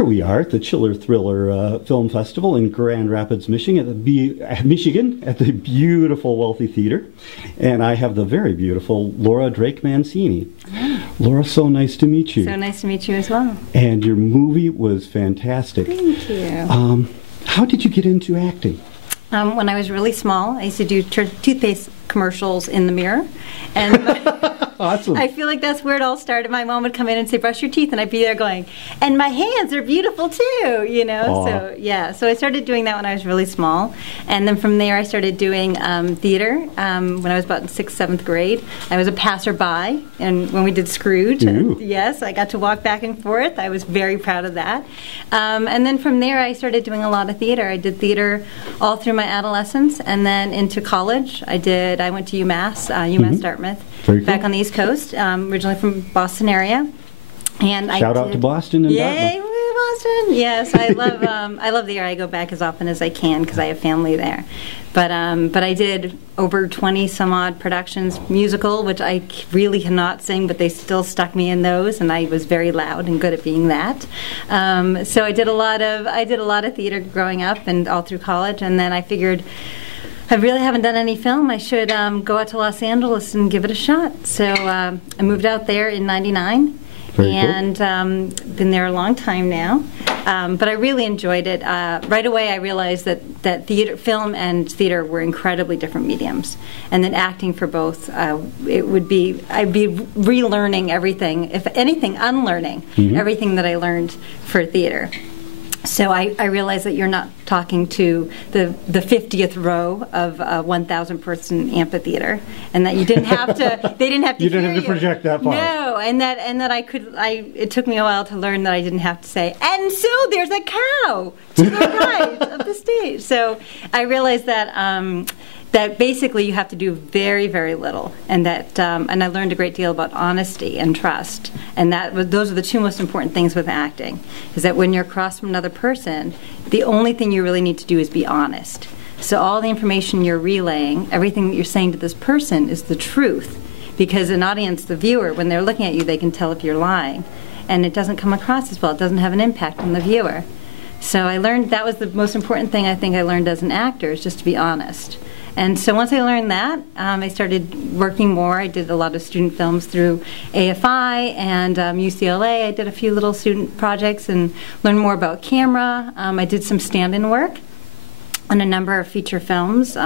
Here we are at the Chiller Thriller Film Festival in Grand Rapids, Michigan, at the beautiful Wealthy Theater. And I have the very beautiful Laura Drake Mancini. Laura, so nice to meet you. So nice to meet you as well. And your movie was fantastic. Thank you. How did you get into acting? When I was really small, I used to do toothpaste commercials in the mirror. And Awesome. I feel like that's where it all started. My mom would come in and say, brush your teeth, and I'd be there going, and my hands are beautiful too, you know? Aww. So, yeah. So I started doing that when I was really small. And then from there, I started doing theater when I was about in 6th, 7th grade. I was a passerby, and when we did Scrooge, yes, I got to walk back and forth. I was very proud of that. And then from there, I started doing a lot of theater. I did theater all through my adolescence, and then into college. I went to UMass, Dartmouth, back on the East Coast, originally from Boston area. And Shout out to Boston and Yay, Dartmouth. Boston! Yes, I love the area. I go back as often as I can because I have family there. But I did over 20 some odd productions, musical, which I really cannot sing, but they still stuck me in those, and I was very loud and good at being that. So I did a lot of theater growing up and all through college, and then I figured, I really haven't done any film. I should go out to Los Angeles and give it a shot. So I moved out there in '99, and been there a long time now. But I really enjoyed it. Right away, I realized that film and theater were incredibly different mediums, and that acting for both, I'd be relearning everything, if anything, unlearning everything that I learned for theater. So I realized that you're not talking to the 50th row of a 1,000-person amphitheater, and that you didn't have to. They didn't have to. You didn't have to project that far. No, and that it took me a while to learn that I didn't have to say, and so there's a cow to the right of the stage. So I realized that. That basically you have to do very, very little, and and I learned a great deal about honesty and trust, and those are the two most important things with acting. Is that when you're across from another person, the only thing you really need to do is be honest. So all the information you're relaying, everything that you're saying to this person, is the truth, because an audience, the viewer, when they're looking at you, they can tell if you're lying, and it doesn't come across as well. It doesn't have an impact on the viewer. So I learned that was the most important thing I think I learned as an actor, is just to be honest. And so once I learned that, I started working more. I did a lot of student films through AFI and UCLA. I did a few little student projects and learned more about camera. I did some stand-in work on a number of feature films,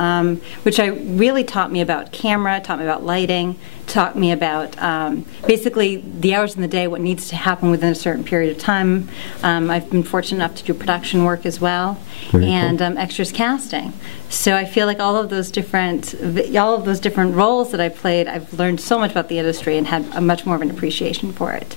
which really taught me about camera, taught me about lighting, taught me about basically the hours in the day, what needs to happen within a certain period of time. I've been fortunate enough to do production work as well, and extras casting. So I feel like all of those different roles that I played, I've learned so much about the industry and had a much more of an appreciation for it.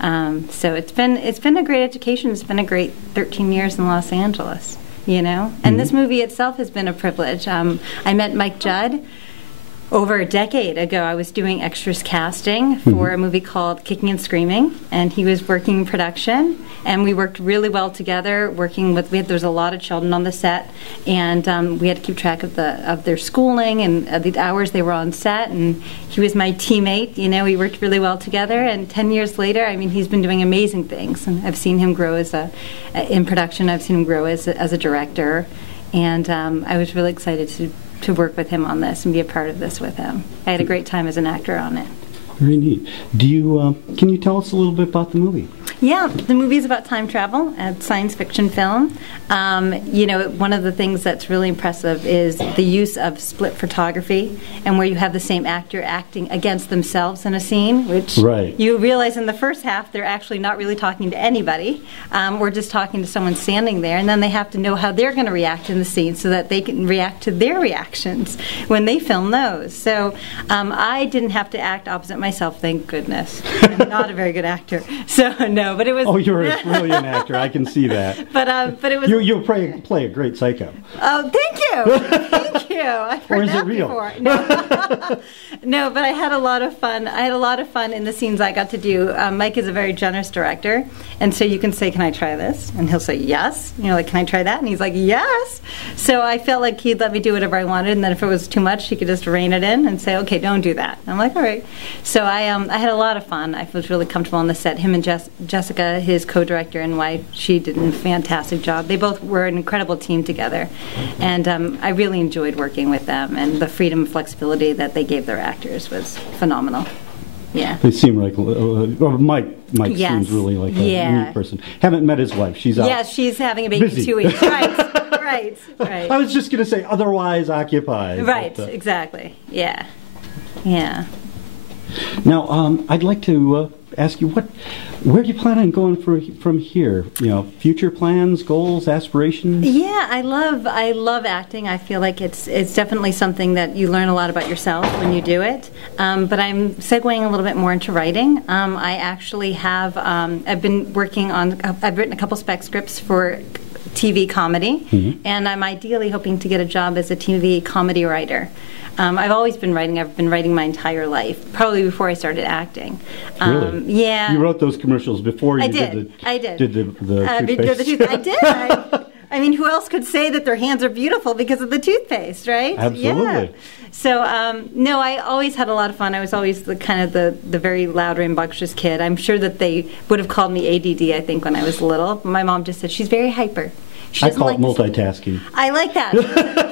So it's been a great education. It's been a great 13 years in Los Angeles. You know, and this movie itself has been a privilege. I met Mike Judd over a decade ago. I was doing extras casting for a movie called Kicking and Screaming, and he was working in production, and we worked really well together. There was a lot of children on the set, and we had to keep track of their schooling and the hours they were on set. And he was my teammate. You know, we worked really well together. And 10 years later, I mean, he's been doing amazing things, and I've seen him grow in production. I've seen him grow as a director, and I was really excited to work with him on this and be a part of this with him. I had a great time as an actor on it. Very neat. Can you tell us a little bit about the movie? Yeah, the movie is about time travel, a science fiction film. You know, one of the things that's really impressive is the use of split photography, and where you have the same actor acting against themselves in a scene, which you realize in the first half they're actually not really talking to anybody. We're just talking to someone standing there, and then they have to know how they're going to react in the scene so that they can react to their reactions when they film those. So I didn't have to act opposite myself, thank goodness. I'm not a very good actor, so no. But it was. Oh, you're a brilliant actor. I can see that. But it was. You'll play a great psycho. Oh, thank you. Thank too. I've Or heard is that it real? before. No. No, but I had a lot of fun. I had a lot of fun in the scenes I got to do. Mike is a very generous director, and so you can say, "Can I try this?" And he'll say, "Yes." And you're like, "Can I try that?" And he's like, "Yes." So I felt like he'd let me do whatever I wanted, and then if it was too much, he could just rein it in and say, "Okay, don't do that." And I'm like, "All right." So I had a lot of fun. I was really comfortable on the set. Him and Jessica, his co-director and wife, she did a fantastic job. They both were an incredible team together, and I really enjoyed working with them. And the freedom and flexibility that they gave their actors was phenomenal. Yeah. They seem like Mike Yes. seems really like a neat person. Haven't met his wife. She's out. Yeah, she's having a baby Busy. 2 weeks. Right. I was just going to say otherwise occupied. Right, but, exactly. Yeah. Now, I'd like to ask you, where do you plan on going from here? You know, future plans, goals, aspirations? Yeah, I love acting. I feel like it's definitely something that you learn a lot about yourself when you do it. But I'm segueing a little bit more into writing. I actually have, I've written a couple spec scripts for TV comedy, and I'm ideally hoping to get a job as a TV comedy writer. I've always been writing. I've been writing my entire life, probably before I started acting. Really? Yeah. You wrote those commercials before you I did the toothpaste? I did. I mean, who else could say that their hands are beautiful because of the toothpaste, right? Absolutely. Yeah. So, no, I always had a lot of fun. I was always the very loud, rambunctious kid. I'm sure that they would have called me ADD, I think, when I was little. My mom just said, she's very hyper. I call it multitasking. I like that.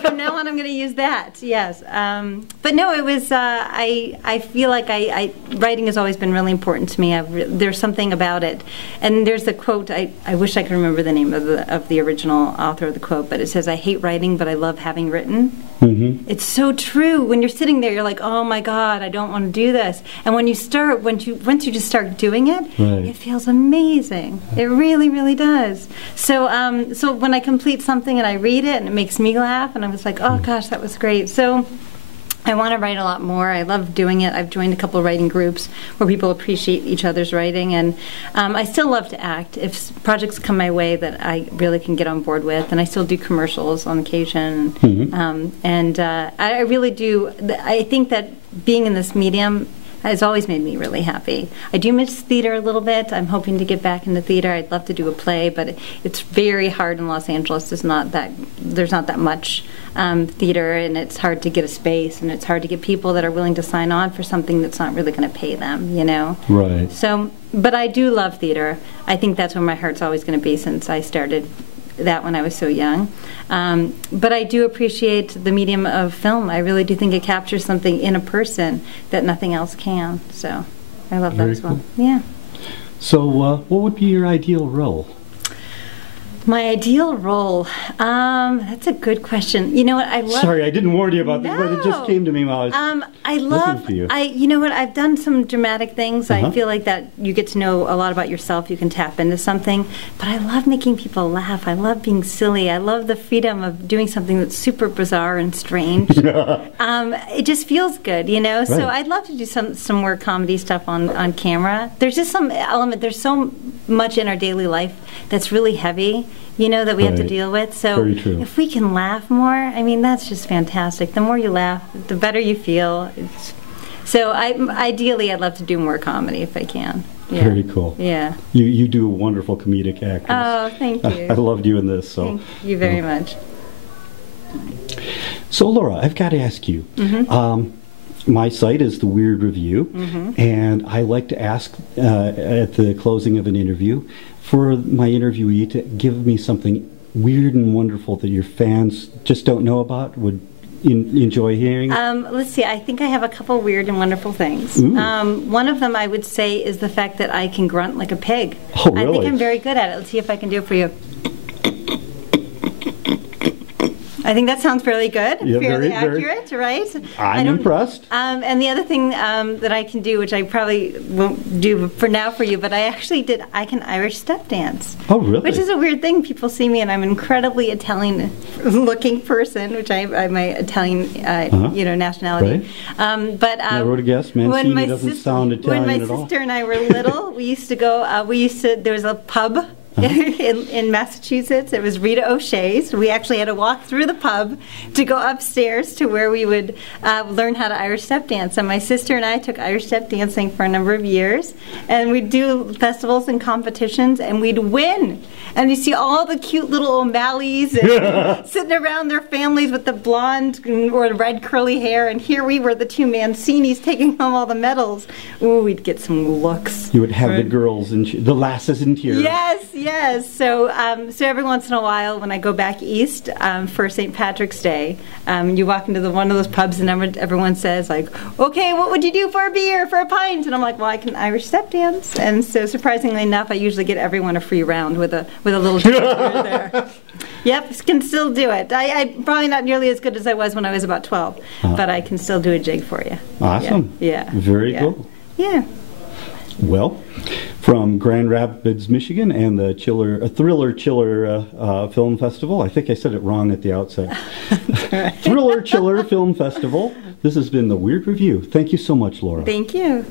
From now on, I'm going to use that. Yes, but no, it was. I feel like writing has always been really important to me. There's something about it, and there's a quote. I wish I could remember the name of the original author of the quote, but it says, "I hate writing, but I love having written." Mm-hmm. It's so true. When you're sitting there, you're like, "Oh my God, I don't want to do this." And when you start, once you just start doing it, right, it feels amazing. It really, really does. So, when I complete something and I read it and it makes me laugh, and I was like, "Oh gosh, that was great." So I want to write a lot more. I love doing it. I've joined a couple of writing groups where people appreciate each other's writing, and I still love to act. If projects come my way that I really can get on board with, and I still do commercials on occasion, and I really do. I think that being in this medium has always made me really happy. I do miss theater a little bit. I'm hoping to get back into theater. I'd love to do a play, but it's very hard in Los Angeles. There's not that much theater, and it's hard to get a space, and it's hard to get people that are willing to sign on for something that's not really going to pay them, you know? Right. So, but I do love theater. I think that's where my heart's always going to be since I started that when I was so young. But I do appreciate the medium of film. I really do think it captures something in a person that nothing else can. So I love that as well. Cool. Yeah. So what would be your ideal role? My ideal role? That's a good question. You know what? I love. Sorry, I didn't warn you about this, but it just came to me while I was looking for you. You know what? I've done some dramatic things. I feel like that you get to know a lot about yourself. You can tap into something. But I love making people laugh. I love being silly. I love the freedom of doing something that's super bizarre and strange. It just feels good, you know? Right. So I'd love to do some more comedy stuff on camera. There's just some element. There's so much in our daily life that's really heavy, you know, that we have to deal with. So if we can laugh more, I mean, that's just fantastic. The more you laugh, the better you feel. Ideally, I'd love to do more comedy if I can. Yeah. Very cool. Yeah. You do a wonderful comedic actress. Oh, thank you. I loved you in this. So. Thank you very much. So, Laura, I've got to ask you. My site is The Weird Review, and I like to ask at the closing of an interview for my interviewee to give me something weird and wonderful that your fans just don't know about, would enjoy hearing. Let's see, I think I have a couple weird and wonderful things. One of them I would say is the fact that I can grunt like a pig. Oh, really? I think I'm very good at it. Let's see if I can do it for you. I think that sounds fairly good, fairly accurate, right? I'm impressed. And the other thing that I can do, which I probably won't do for now for you, but I can Irish step dance. Oh, really? Which is a weird thing. People see me, and I'm an incredibly Italian-looking person, which I'm my Italian, nationality. Right. But I wrote a guess. Mancini doesn't sound Italian at all. When my sister and I were little, we used to go. There was a pub in Massachusetts. It was Rita O'Shea's. We actually had to walk through the pub to go upstairs to where we would learn how to Irish step dance. And my sister and I took Irish step dancing for a number of years. And we'd do festivals and competitions, and we'd win. And you see all the cute little O'Malleys sitting around their families with the blonde or red curly hair. And here we were, the two Mancinis, taking home all the medals. Ooh, we'd get some looks. You would have the girls and the lasses in tears. Yes. So every once in a while, when I go back east for St. Patrick's Day, you walk into one of those pubs and everyone says, like, okay, what would you do for a beer, for a pint? And I'm like, well, I can Irish step dance. And so surprisingly enough, I usually get everyone a free round with a little drink here there. Yep, can still do it. I probably not nearly as good as I was when I was about 12, but I can still do a jig for you. Awesome. Yeah. Very cool. Yeah. Well, from Grand Rapids, Michigan, and the Thriller Chiller Film Festival. I think I said it wrong at the outset. Right. Thriller Chiller Film Festival. This has been the Weird Review. Thank you so much, Laura. Thank you.